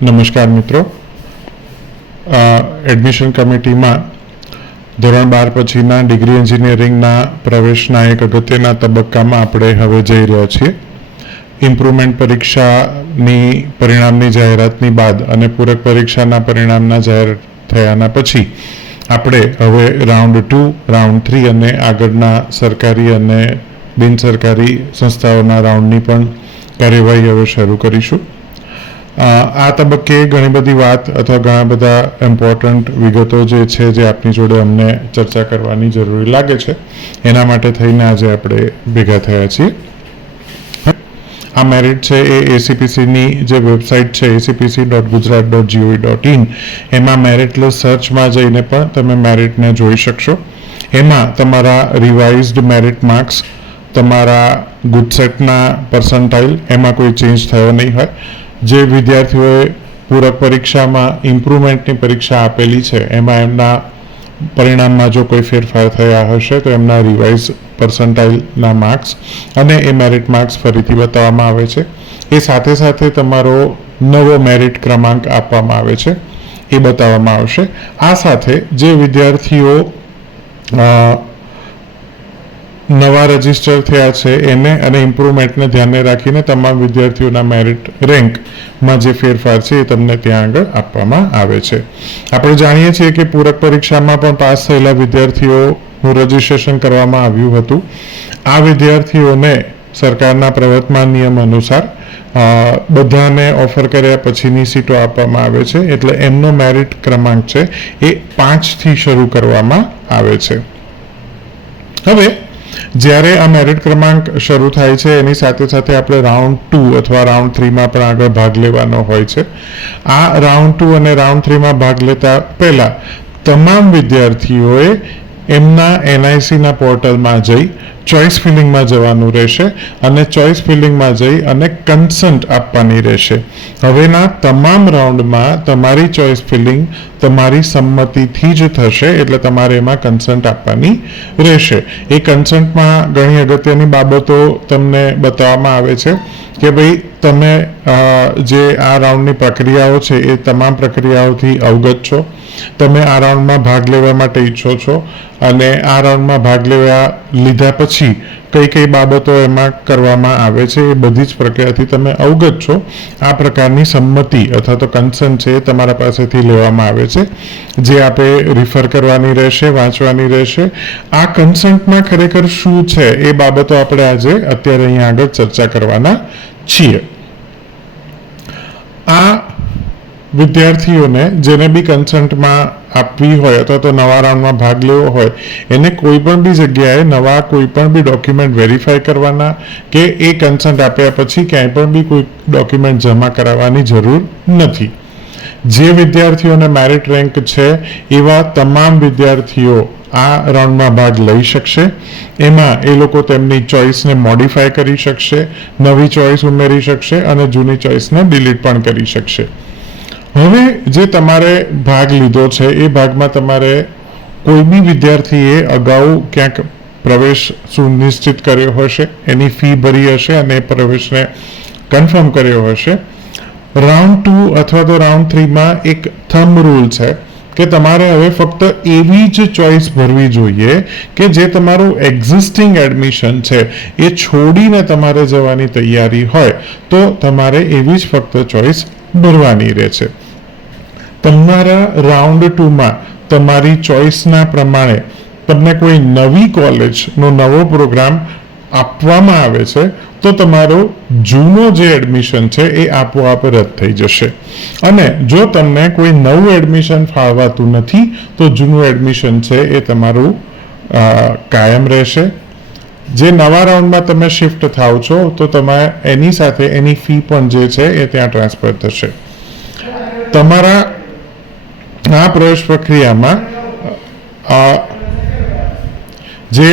નમસ્કાર મિત્રો, એડમિશન કમિટીમાં ધોરણ 12 પછીના ડિગ્રી એન્જિનિયરિંગના પ્રવેશના એક અગત્યના તબક્કામાં આપણે હવે જઈ રહ્યા છીએ. ઇમ્પ્રુવમેન્ટ પરીક્ષાની પરિણામની જાહેરાતની બાદ અને પૂરક પરીક્ષાના પરિણામના જાહેર થયાના પછી આપણે હવે રાઉન્ડ 2, રાઉન્ડ 3 અને આગળના સરકારી અને બિનસરકારી સંસ્થાઓના રાઉન્ડની પણ કાર્યવાહી હવે શરૂ કરીશું. આ તબક્કે ઘણી બધી વાત અથવા ઘણા બધા ઇમ્પોર્ટન્ટ વિગતો જે છે જે આપની જોડે અમને ચર્ચા કરવાની જરૂરી લાગે છે, એના માટે થઈને આજે આપણે ભેગા થયા છીએ. આ મેરિટ છે એ એસીપીસીની જે વેબસાઇટ છે acpc.gujarat.gov.in એમાં મેરિટ લિસ્ટ સર્ચમાં જઈને પણ તમે મેરિટને જોઈ શકશો. એમાં તમારા રિવાઇઝડ મેરિટ માર્ક્સ, તમારા ગુજસેટના પર્સન્ટાઇલ એમાં કોઈ ચેન્જ થયો નહીં હોય. જે વિદ્યાર્થીઓએ પૂરક પરીક્ષામાં ઇમ્પ્રુવમેન્ટની પરીક્ષા આપેલી છે એમાં એમના પરિણામમાં જો કોઈ ફેરફાર થયા હશે તો એમના રિવાઇઝ પર્સન્ટાઇલના માર્ક્સ અને એ મેરિટ માર્ક્સ ફરીથી બતાવવામાં આવે છે. એ સાથે સાથે તમારો નવો મેરિટ ક્રમાંક આપવામાં આવે છે, એ બતાવવામાં આવશે. આ સાથે જે વિદ્યાર્થીઓ નવા રજિસ્ટર થયા છે એને અને ઇમ્પ્રુવમેન્ટને ધ્યાને રાખીને તમામ વિદ્યાર્થીઓના મેરિટ રેન્કમાં જે ફેરફાર છે એ તમને ત્યાં આગળ આપવામાં આવે છે. આપણે જાણીએ છીએ કે પૂરક પરીક્ષામાં પણ પાસ થયેલા વિદ્યાર્થીઓનું રજિસ્ટ્રેશન કરવામાં આવ્યું હતું. આ વિદ્યાર્થીઓને સરકારના પ્રવર્તમાન નિયમ અનુસાર બધાને ઓફર કર્યા પછીની સીટો આપવામાં આવે છે, એટલે એમનો મેરિટ ક્રમાંક છે એ 5થી શરૂ કરવામાં આવે છે. હવે જ્યારે આ મેરિટ ક્રમાંક શરૂ થાય છે એની સાથે સાથે આપણે રાઉન્ડ 2 અથવા રાઉન્ડ 3માં પણ આગળ ભાગ લેવાનો હોય છે. આ રાઉન્ડ 2 અને રાઉન્ડ 3માં ભાગ લેતા પહેલા તમામ વિદ્યાર્થીઓએ એમના એનઆઈસીના પોર્ટલમાં જઈ ચોઇસ ફિલિંગમાં જવાનું રહેશે અને ચોઇસ ફિલિંગમાં જઈ અને કન્સન્ટ આપવાની રહેશે. હવેના તમામ રાઉન્ડમાં તમારી ચોઇસ ફિલિંગ તમારી સંમતિથી જ થશે, એટલે તમારે એમાં કન્સન્ટ આપવાની રહેશે. એ કન્સન્ટમાં ઘણી અગત્યની બાબતો તમને બતાવવામાં આવે છે કે ભાઈ તમે જે આ રાઉન્ડની પ્રક્રિયાઓ છે એ તમામ પ્રક્રિયાઓથી અવગત છો, તમે આ રાઉન્ડમાં ભાગ લેવા માટે ઈચ્છો છો અને આ રાઉન્ડમાં ભાગ લીધા પછી કઈ કઈ બાબતો એમાં કરવામાં આવે છે એ બધી જ પ્રક્રિયાથી તમે અવગત છો. આ પ્રકારની સંમતિ અથવા તો કન્સન્ટ છે એ તમારા પાસેથી લેવામાં આવે છે, જે આપણે રિફર કરવાની રહેશે, વાંચવાની રહેશે. આ કન્સન્ટમાં ખરેખર શું છે એ બાબતો આપણે આજે અત્યારે અહીંયા આગળ ચર્ચા કરવાના છીએ. આ વિદ્યાર્થીઓને જેને બી કન્સન્ટમાં આપવી હોય અથવા તો નવા રાઉન્ડમાં ભાગ લેવો હોય એને કોઈ પણ બી જગ્યાએ નવા કોઈ પણ બી ડોક્યુમેન્ટ વેરીફાઈ કરવાના કે એ કન્સન્ટ આપ્યા પછી ક્યાંય પણ બી કોઈ ડોક્યુમેન્ટ જમા કરાવવાની જરૂર નથી. જે વિદ્યાર્થીઓને મેરિટ રેન્ક છે એવા તમામ વિદ્યાર્થીઓ આ રાઉન્ડમાં ભાગ લઈ શકશે. એમાં એ લોકો તેમની ચોઇસને મોડિફાય કરી શકશે, નવી ચોઇસ ઉમેરી શકશે અને જૂની ચોઇસને ડિલીટ પણ કરી શકશે. હવે જે તમારે ભાગ લીધો છે એ ભાગમાં તમારે કોઈ બી વિદ્યાર્થીએ અગાઉ ક્યાંક પ્રવેશ સુનિશ્ચિત કર્યો હશે, એની ફી ભરી હશે અને એ પ્રવેશને કન્ફર્મ કર્યો હશે. રાઉન્ડ 2 અથવા તો રાઉન્ડ 3માં એક થંબ રૂલ છે કે તમારે હવે ફક્ત એવી જ ચોઇસ ભરવી જોઈએ કે જે તમારું એક્ઝિસ્ટિંગ એડમિશન છે એ છોડીને તમારે જવાની તૈયારી હોય તો તમારે એવી જ ફક્ત ચોઇસ ભરવાની રહે છે. તમારા રાઉન્ડ 2માં તમારી ચોઇસના પ્રમાણે તમને કોઈ નવી કોલેજનો નવો પ્રોગ્રામ આપવામાં આવે છે તો તમારો જૂનો જે એડમિશન છે એ આપોઆપ રદ થઈ જશે. અને જો તમને કોઈ નવું એડમિશન ફાળવાતું નથી તો જૂનું એડમિશન છે એ તમારું કાયમ રહેશે. જે નવા રાઉન્ડમાં તમે શિફ્ટ થાવ છો તો તમારે એની સાથે એની ફી પણ જે છે એ ત્યાં ટ્રાન્સફર થશે. તમારા આ પ્રવેશ પ્રક્રિયામાં જે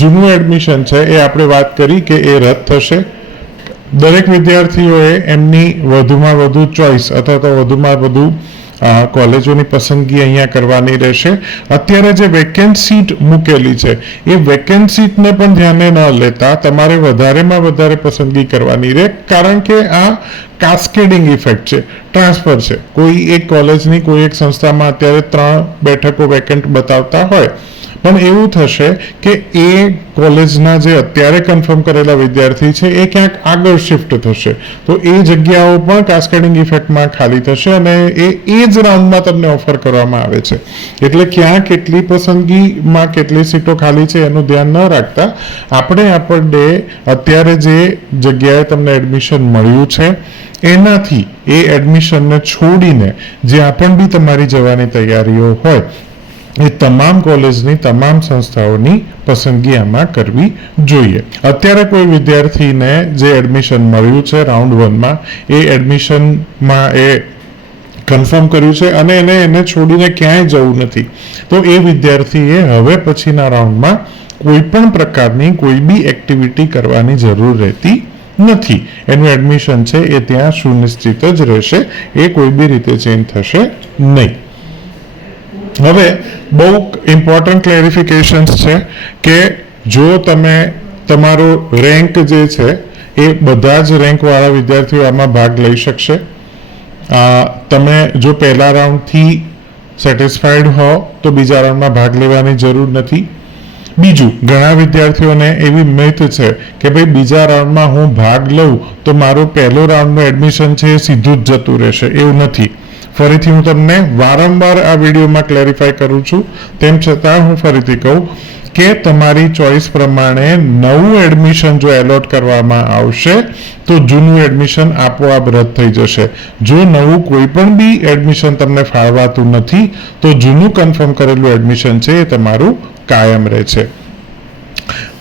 જૂનું એડમિશન છે એ આપણે વાત કરી કે એ રદ થશે. દરેક વિદ્યાર્થીઓએ એમની વધુમાં વધુ ચોઇસ અથવા તો વધુમાં વધુ કોલેજોની પસંદગી અહીંયા કરવાની રહેશે. અત્યારે જે વેકેન્ટ સીટ મૂકેલી છે એ વેકેન્ટ સીટને પણ ધ્યાને ન લેતા તમારે વધારેમાં વધારે પસંદગી કરવાની રહે, કારણ કે આ કાસ્કેડિંગ ઇફેક્ટ છે, ટ્રાન્સફર છે. કોઈ એક કોલેજની કોઈ એક સંસ્થામાં અત્યારે 3 બેઠકો વેકેન્ટ બતાવતા હોય, પણ એવું થશે કે એ કોલેજના જે અત્યારે કન્ફર્મ કરેલા વિદ્યાર્થી છે એ ક્યાંક આગળ શિફ્ટ થશે, તો એ જગ્યાઓ પણ કાસ્કેડિંગ ઇફેક્ટમાં ખાલી થશે અને એ જ રાઉન્ડમાં તમને ઓફર કરવામાં આવે છે. એટલે ક્યાં કેટલી પસંદગીમાં કેટલી સીટો ખાલી છે એનું ધ્યાન ન રાખતા આપણને અત્યારે જે જગ્યાએ તમને એડમિશન મળ્યું છે એનાથી એ એડમિશનને છોડીને જ્યાં પણ બી તમારી જવાની તૈયારીઓ હોય એ તમામ કોલેજની તમામ સંસ્થાઓની પસંદગી આમાં કરવી જોઈએ. અત્યારે કોઈ વિદ્યાર્થીને જે એડમિશન મળ્યું છે રાઉન્ડ 1માં એ એડમિશનમાં એ કન્ફર્મ કર્યું છે અને એને છોડીને ક્યાંય જવું નથી, તો એ વિદ્યાર્થીએ હવે પછીના રાઉન્ડમાં કોઈ પણ પ્રકારની કોઈ બી એક્ટિવિટી કરવાની જરૂર રહેતી નથી. એનું એડમિશન છે એ ત્યાં સુનિશ્ચિત જ રહેશે, એ કોઈ બી રીતે ચેન્જ થશે નહીં. હવે બહુ ઇમ્પોર્ટન્ટ ક્લેરિફિકેશન્સ છે કે જો તમે તમારો રેન્ક જે છે એ બધા જ રેન્કવાળા વિદ્યાર્થીઓ આમાં ભાગ લઈ શકશે. તમે જો પહેલા રાઉન્ડથી સેટિસ્ફાઈડ હો તો બીજા રાઉન્ડમાં ભાગ લેવાની જરૂર નથી. બીજું, ઘણા વિદ્યાર્થીઓને એવી મિથ છે કે ભાઈ બીજા રાઉન્ડમાં હું ભાગ લઉં તો મારું પહેલો રાઉન્ડનું એડમિશન છે એ સીધું જ જતું રહેશે. એવું નથી. ફરીથી હું તમને વારંવાર આ વિડીયોમાં ક્લેરિફાય કરું છું, તેમ છતાં હું ફરીથી કહું કે તમારી ચોઇસ પ્રમાણે નવું એડમિશન જો એલોટ કરવામાં આવશે તો જૂનું એડમિશન આપોઆપ રદ થઈ જશે. જો નવું કોઈ પણ બી એડમિશન તમને ફાળવાતું નથી તો જૂનું કન્ફર્મ કરેલું એડમિશન છે એ તમારું કાયમ રહે છે.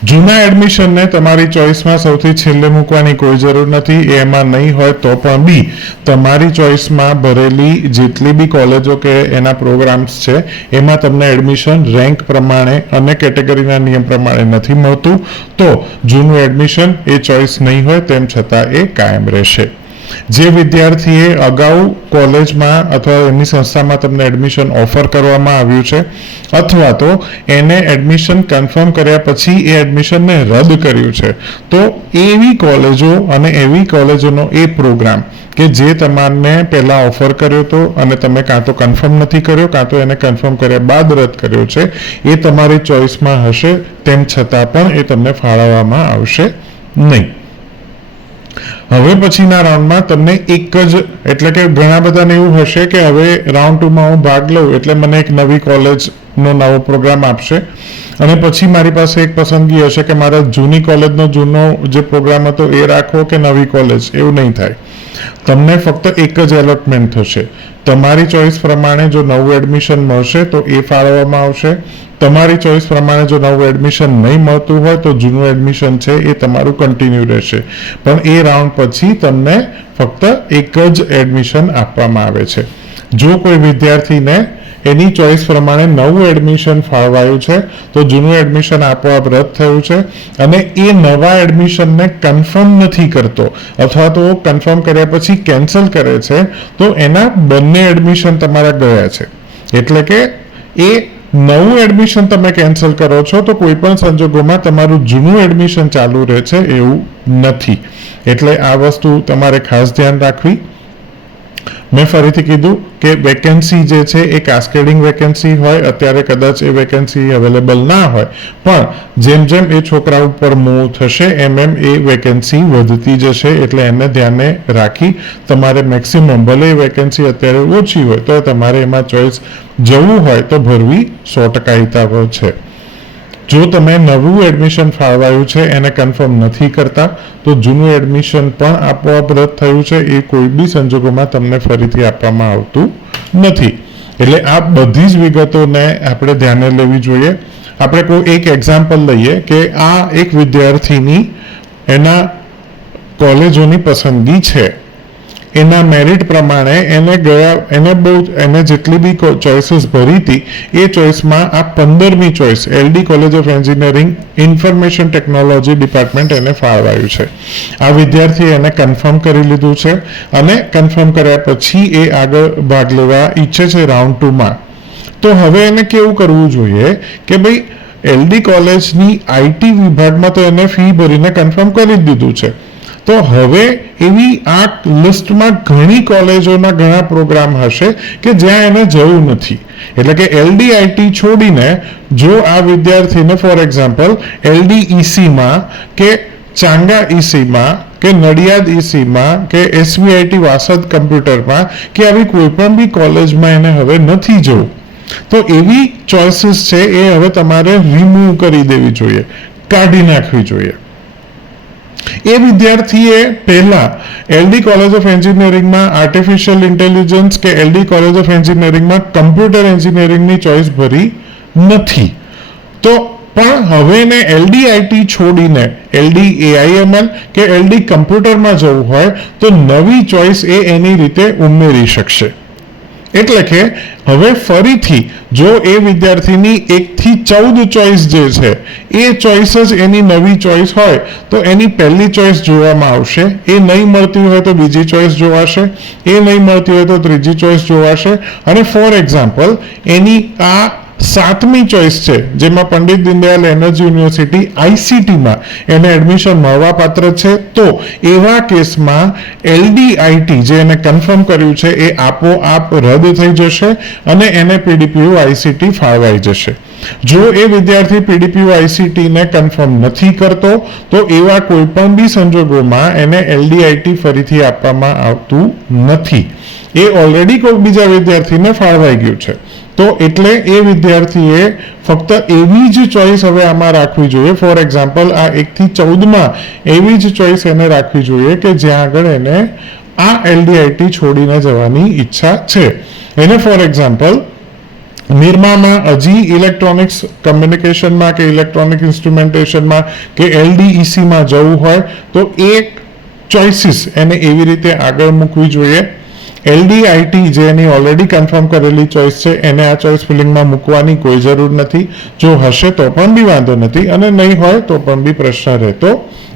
જૂના એડમિશનને તમારી ચોઇસમાં સૌથી છેલ્લે મૂકવાની કોઈ જરૂર નથી. એમાં નહીં હોય તો પણ બી તમારી ચોઇસમાં ભરેલી જેટલી બી કોલેજો કે એના પ્રોગ્રામ્સ છે એમાં તમને એડમિશન રેન્ક પ્રમાણે અને કેટેગરીના નિયમ પ્રમાણે નથી મળતું, તો જૂનું એડમિશન એ ચોઇસ નહીં હોય તેમ છતાં એ કાયમ રહેશે. જે વિદ્યાર્થીએ અગાઉ કોલેજમાં અથવા એમની સંસ્થામાં તમને એડમિશન ઓફર કરવામાં આવ્યું છે અથવા તો એને એડમિશન કન્ફર્મ કર્યા પછી એ એડમિશનને રદ કર્યું છે, તો એવી કોલેજો અને એવી કોલેજોનો એ પ્રોગ્રામ કે જે તમારને પહેલા ઓફર કર્યો હતો અને તમે કાં તો કન્ફર્મ નથી કર્યો કાં તો એને કન્ફર્મ કર્યા બાદ રદ કર્યો છે, એ તમારી ચોઇસમાં હશે તેમ છતાં પણ એ તમને ફાળવવામાં આવશે નહીં. હવે પછીના રાઉન્ડમાં તમને એક જ, એટલે કે ઘણા બધાને એવું હશે કે હવે રાઉન્ડ 2માં હું ભાગ લઉં એટલે મને એક નવી કોલેજનો નવો પ્રોગ્રામ આપશે અને પછી મારી પાસે એક પસંદગી હશે કે મારા જૂની કોલેજનો જૂનો જે પ્રોગ્રામ હતો એ રાખવો કે નવી કોલેજ. એવું નહીં થાય. તમને ફક્ત એક જ એલોટમેન્ટ થશે. તમારી ચોઇસ પ્રમાણે જો નવું એડમિશન મળશે તો એ ફાળવવામાં આવશે. તમારી ચોઇસ પ્રમાણે જો નવું એડમિશન નહીં મળતું હોય તો જૂનું એડમિશન છે એ તમારું કન્ટિન્યુ રહેશે, પણ એ રાઉન્ડ પછી તમને ફક્ત એક જ એડમિશન આપવામાં આવે છે. જો કોઈ વિદ્યાર્થીને એની ચોઇસ પ્રમાણે નવું એડમિશન ફાળવાયું છે તો જૂનું એડમિશન આપોઆપ રદ થયું છે અને એ નવા એડમિશનને કન્ફર્મ નથી કરતો અથવા તો કન્ફર્મ કર્યા પછી કેન્સલ કરે છે તો એના બંને એડમિશન તમારા ગયા છે. એટલે કે એ નવું એડમિશન તમે કેન્સલ કરો છો તો કોઈ પણ સંજોગોમાં તમારું જૂનું એડમિશન ચાલુ રહે છે એવું નથી. એટલે આ વસ્તુ તમારે ખાસ ધ્યાન રાખવી. મેં ફરીથી કીધું કે વેકેન્સી જે છે એ કાસ્કેડિંગ વેકેન્સી હોય, અત્યારે કદાચ એ વેકેન્સી અવેલેબલ ના હોય, પણ જેમ જેમ એ છોકરા ઉપર મૂવ થશે એમ એમ એ વેકેન્સી વધતી જશે. એટલે એને ધ્યાને રાખી તમારે મેક્સિમમ, ભલે એ વેકેન્સી અત્યારે ઓછી હોય તો તમારે એમાં ચોઇસ જવું હોય તો ભરવી 100% હિતાવહ છે. જો તમે નવું એડમિશન ફાળવાયું છે એને કન્ફર્મ નથી કરતા તો જૂનું એડમિશન પણ આપોઆપ રદ થયું છે એ કોઈ બી સંજોગોમાં તમને ફરીથી આપવામાં આવતું નથી. એટલે આ બધી જ વિગતોને આપણે ધ્યાને લેવી જોઈએ. આપણે કોઈ એક એક્ઝામ્પલ લઈએ કે આ એક વિદ્યાર્થીની એના કોલેજોની પસંદગી છે, એના મેરિટ પ્રમાણે એને જેટલી બી ચોઇસીસ ભરી હતી એ ચોઇસમાં આ 15મી choice LD college of engineering information technology department એને ફાળવાયું છે. આ વિદ્યાર્થીએ એને કન્ફર્મ કરી લીધું છે અને કન્ફર્મ કર્યા પછી એ આગળ ભાગ લેવા ઈચ્છે છે રાઉન્ડ 2માં. તો હવે એને કેવું કરવું જોઈએ કે ભાઈ LD કોલેજની IT વિભાગમાં તો એને ફી ભરીને કન્ફર્મ કરી જ દીધું છે. તો હવે એવી આ લિસ્ટમાં ઘણી કોલેજોના ઘણા પ્રોગ્રામ હશે કે જ્યાં એને જવું નથી. એટલે કે LD-IT છોડીને જો આ વિદ્યાર્થીને ફોર એક્ઝામ્પલ LD-ECમાં કે ચાંગા ECમાં કે નડિયાદ ECમાં કે SVIT વાસદ કમ્પ્યુટરમાં કે આવી કોઈ પણ બી કોલેજમાં એને હવે નથી જવું, તો એવી ચોઇસીસ છે એ હવે તમારે રિમૂવ કરી દેવી જોઈએ, કાઢી નાખવી જોઈએ. એ વિદ્યાર્થીએ પહેલા LD કોલેજ ઓફ એન્જિનિયરિંગમાં આર્ટિફિશિયલ ઇન્ટેલિજન્સ કે LD કોલેજ ઓફ એન્જિનિયરિંગમાં કમ્પ્યુટર એન્જિનિયરિંગની ચોઇસ ભરી નથી. તો પણ હવે એને LD-IT છોડીને LD-AIML કે LD કમ્પ્યુટરમાં જવું હોય તો નવી ચોઇસ એ એની રીતે ઉમેરી શકશે. એટલે કે હવે ફરીથી જો એ વિદ્યાર્થીની 1 થી 14 ચોઇસ જે છે એ ચોઇસ જ એની નવી ચોઇસ હોય તો એની પહેલી ચોઇસ જોવામાં આવશે. એ નહીં મળતી હોય તો બીજી ચોઇસ જોવાશે, એ નહીં મળતી હોય તો ત્રીજી ચોઇસ જોવાશે. અને ફોર એક્ઝામ્પલ એની આ 7મી ચોઇસ છે જેમાં પંડિત દીનદયાળ એનર્જી યુનિવર્સિટી ICTમાં એને એડમિશન મળવા પાત્ર છે, તો એવા કેસમાં LD-IT જે એને કન્ફર્મ કર્યું છે એ આપોઆપ રદ થઈ જશે અને એને PDPU ICT ફાળવાઈ જશે. જો એ વિદ્યાર્થી PDPU ICT ને કન્ફર્મ નથી કરતો તો એવા કોઈ પણ બી સંજોગોમાં એને LD-IT ફરીથી આપવામાં આવતું નથી. એ ઓલરેડી કોઈ બીજા વિદ્યાર્થીને ફાળવાઈ ગયું છે. તો એટલે એ વિદ્યાર્થીએ ફક્ત એવી જ ચોઇસ હવે આમાં રાખવી જોઈએ. ફોર એક્ઝામ્પલ આ 1 થી 14માં એવી જ ચોઇસ એને રાખવી જોઈએ કે જ્યાં આગળ એને આ LD-IT છોડીને જવાની ઈચ્છા છે. એને ફોર એક્ઝામ્પલ નિરમામાં હજી ઇલેક્ટ્રોનિક્સ કમ્યુનિકેશનમાં કે ઇલેક્ટ્રોનિક ઇન્સ્ટ્રુમેન્ટેશનમાં કે LD-ECમાં જવું હોય તો એ ચોઇસીસ એને એવી રીતે આગળ મૂકવી જોઈએ. LD-IT જે એની ઓલરેડી કન્ફર્મ કરેલી ચોઇસ છે એને આ ચોઇસ ફિલિંગમાં મૂકવાની કોઈ જરૂર નથી. જો હશે તો પણ બી વાંધો નથી અને નહીં હોય તો પણ બી પ્રશ્ન રહેતો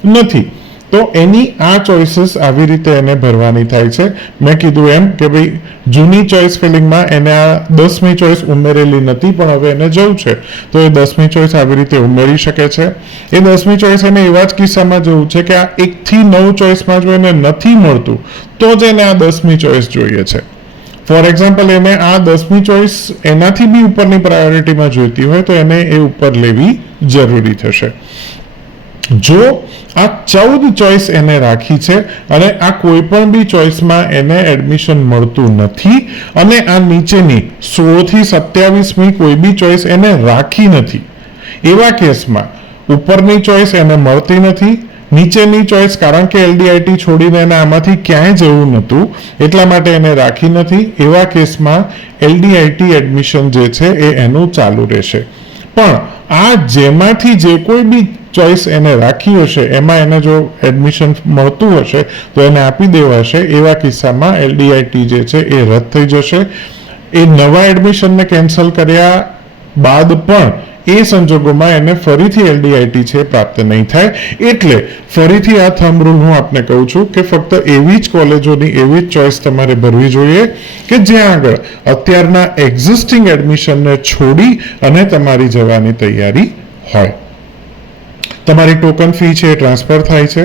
નથી. તો એની આ ચોઇસીસ આવી રીતે એને ભરવાની થાય છે. મેં કીધું એમ કે ભાઈ જૂની ચોઇસ ફિલિંગમાં એને આ 10મી ચોઇસ ઉમેરેલી નથી પણ હવે એને જવું છે તો એ 10મી ચોઇસ આવી રીતે ઉમેરી શકે છે. એ 10મી ચોઇસ એને એવા જ કિસ્સામાં જવું છે કે આ 1 થી 9 ચોઇસમાં જો એને નથી મળતું તો જ એને આ 10મી ચોઇસ જોઈએ છે. ફોર એક્ઝામ્પલ એને આ 10મી ચોઇસ એનાથી બી ઉપરની પ્રાયોરિટીમાં જોઈતી હોય તો એને એ ઉપર લેવી જરૂરી થશે. જો આ 14 ચોઇસ એને રાખી છે અને આ કોઈ પણ બી ચોઇસમાં એને એડમિશન મળતું નથી અને આ નીચેની 16 થી 27મી કોઈ બી ચોઇસ એને રાખી નથી, એવા કેસમાં ઉપરની ચોઇસ એને મળતી નથી, નીચેની ચોઇસ કારણ કે LD-IT છોડીને એને આમાંથી ક્યાંય જવું નહોતું એટલા માટે એને રાખી નથી, એવા કેસમાં LD-IT એડમિશન જે છે એ એનું ચાલુ રહેશે. પણ આ જેમાંથી જે કોઈ બી ચોઇસ એને રાખી હશે એમાં એને જો એડમિશન મળતું હશે તો એને આપી દેવાશે. એવા કિસ્સામાં LD-IT જે છે એ રદ થઈ જશે. એ નવા એડમિશનને કેન્સલ કર્યા બાદ પણ એ સંજોગોમાં એને ફરીથી LD-IT છે પ્રાપ્ત નહીં થાય. એટલે ફરીથી આ થંબ રૂલ હું આપને કહું છું કે ફક્ત એવી જ કોલેજોની એવી જ ચોઇસ તમારે ભરવી જોઈએ કે જ્યાં આગળ અત્યારના એક્ઝિસ્ટિંગ એડમિશનને છોડી અને તમારી જવાની તૈયારી હોય. તમારી ટોકન ફી છે એ ટ્રાન્સફર થાય છે.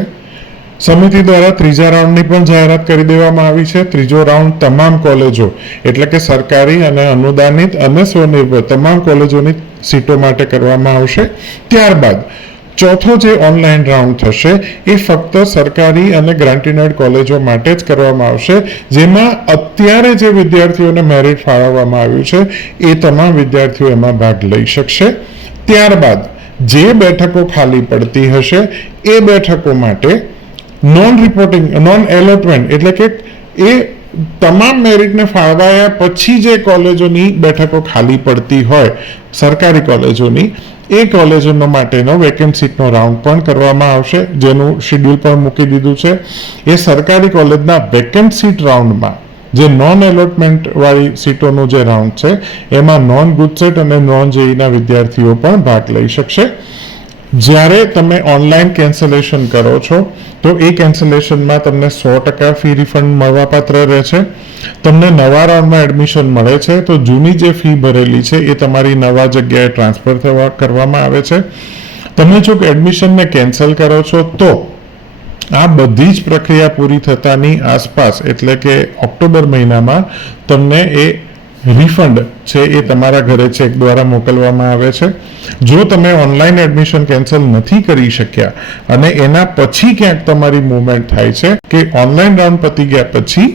સમિતિ દ્વારા ત્રીજા રાઉન્ડની પણ જાહેરાત કરી દેવામાં આવી છે. ત્રીજો રાઉન્ડ તમામ કોલેજો એટલે કે સરકારી અને અનુદાનિત અને સ્વનિર્ભર તમામ કોલેજોની સીટો માટે કરવામાં આવશે. ત્યારબાદ ચોથો જે ઓનલાઈન રાઉન્ડ થશે એ ફક્ત સરકારી અને ગ્રાન્ટેડ કોલેજો માટે જ કરવામાં આવશે, જેમાં અત્યારે જે વિદ્યાર્થીઓને મેરિટ ફાળવવામાં આવ્યું છે એ તમામ વિદ્યાર્થીઓ એમાં ભાગ લઈ શકશે. ત્યારબાદ જે બેઠકો ખાલી પડતી હશે એ બેઠકો માટે નોન એલોટમેન્ટ એટલે કે એ તમામ મેરિટને ફાળવાયા પછી જે કોલેજોની બેઠકો ખાલી પડતી હોય સરકારી કોલેજોની એ કોલેજોનો માટેનો વેકેન્ટ સીટનો રાઉન્ડ પણ કરવામાં આવશે, જેનું શેડ્યુલ પણ મૂકી દીધું છે. એ સરકારી કોલેજના વેકેન્ટ સીટ રાઉન્ડમાં જે નોન એલોટમેન્ટ વાળી સીટોનું જે રાઉન્ડ છે એમાં નોન ગુજસેટ અને નોન જેઈના વિદ્યાર્થીઓ પણ ભાગ લઈ શકશે. જ્યારે તમે ઓનલાઈન કેન્સલેશન કરો છો તો એ કેન્સલેશનમાં તમને 100% ફી રિફંડ મળવાપાત્ર રહે છે. તમને નવા રાઉન્ડમાં એડમિશન મળે છે તો જૂની જે ફી ભરેલી છે એ તમારી નવા જગ્યાએ ટ્રાન્સફર કરવામાં આવે છે. તમે જો એડમિશનને કેન્સલ કરો છો તો આ બધી જ પ્રક્રિયા પૂરી થતાની આસપાસ એટલે કે ઓક્ટોબર મહિનામાં તમને એ રિફંડ છે એ તમારા ઘરે ચેક દ્વારા મોકલવામાં આવે છે. જો તમે ઓનલાઈન એડમિશન કેન્સલ નથી કરી શક્યા અને એના પછી ક્યાંક તમારી મૂવમેન્ટ થાય છે કે ઓનલાઈન રાઉન્ડ પતી ગયા પછી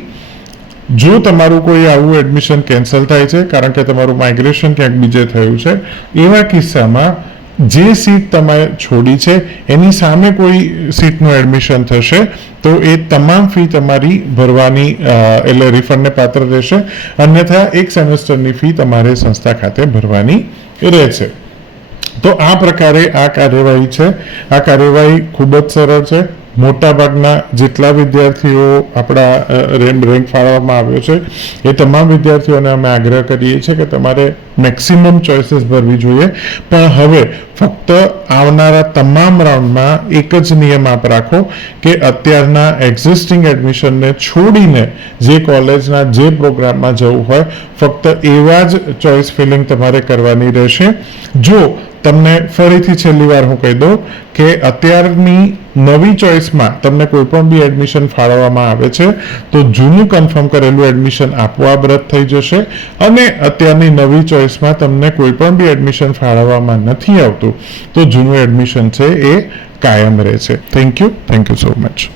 જો તમારું કોઈ આવું એડમિશન કેન્સલ થાય છે કારણ કે તમારું માઇગ્રેશન ક્યાંક બીજે થયું છે, એવા કિસ્સામાં જે સીટ તમે છોડી છે એની સામે કોઈ સીટનું એડમિશન થશે તો એ તમામ ફી તમારી ભરવાની એટલે રિફંડને પાત્ર રહેશે. અન્યથા એક સેમેસ્ટરની ફી તમારે સંસ્થા ખાતે ભરવાની રહેશે. તો આ પ્રકારે આ કાર્યવાહી છે. આ કાર્યવાહી ખૂબ જ સરળ છે. મોટાભાગના જેટલા વિદ્યાર્થીઓ આપણા રેન્ક ફાળવવામાં આવ્યો છે એ તમામ વિદ્યાર્થીઓને અમે આગ્રહ કરીએ છીએ કે તમારે મેક્સિમમ ચોઇસીસ ભરવી જોઈએ. પણ હવે ફક્ત આવનારા તમામ રાઉન્ડમાં એક જ નિયમ આપ રાખો કે અત્યારના એક્ઝિસ્ટિંગ એડમિશનને છોડીને જે કોલેજના જે પ્રોગ્રામમાં જવું હોય ફક્ત એવા જ ચોઇસ ફિલિંગ તમારે કરવાની રહેશે. જો તમને ફરીથી છેલ્લી વાર હું કહી દઉં કે અત્યારની નવી ચોઇસમાં તમને કોઈ પણ બી એડમિશન ફાળવવામાં આવે છે તો જૂનું કન્ફર્મ કરેલું એડમિશન આપોઆપ રદ થઈ જશે અને અત્યારની નવી ચોઇસમાં તમને કોઈ પણ બી એડમિશન ફાળવવામાં નથી આવતું તો જૂનું એડમિશન છે એ કાયમ રહે છે. Thank you so much.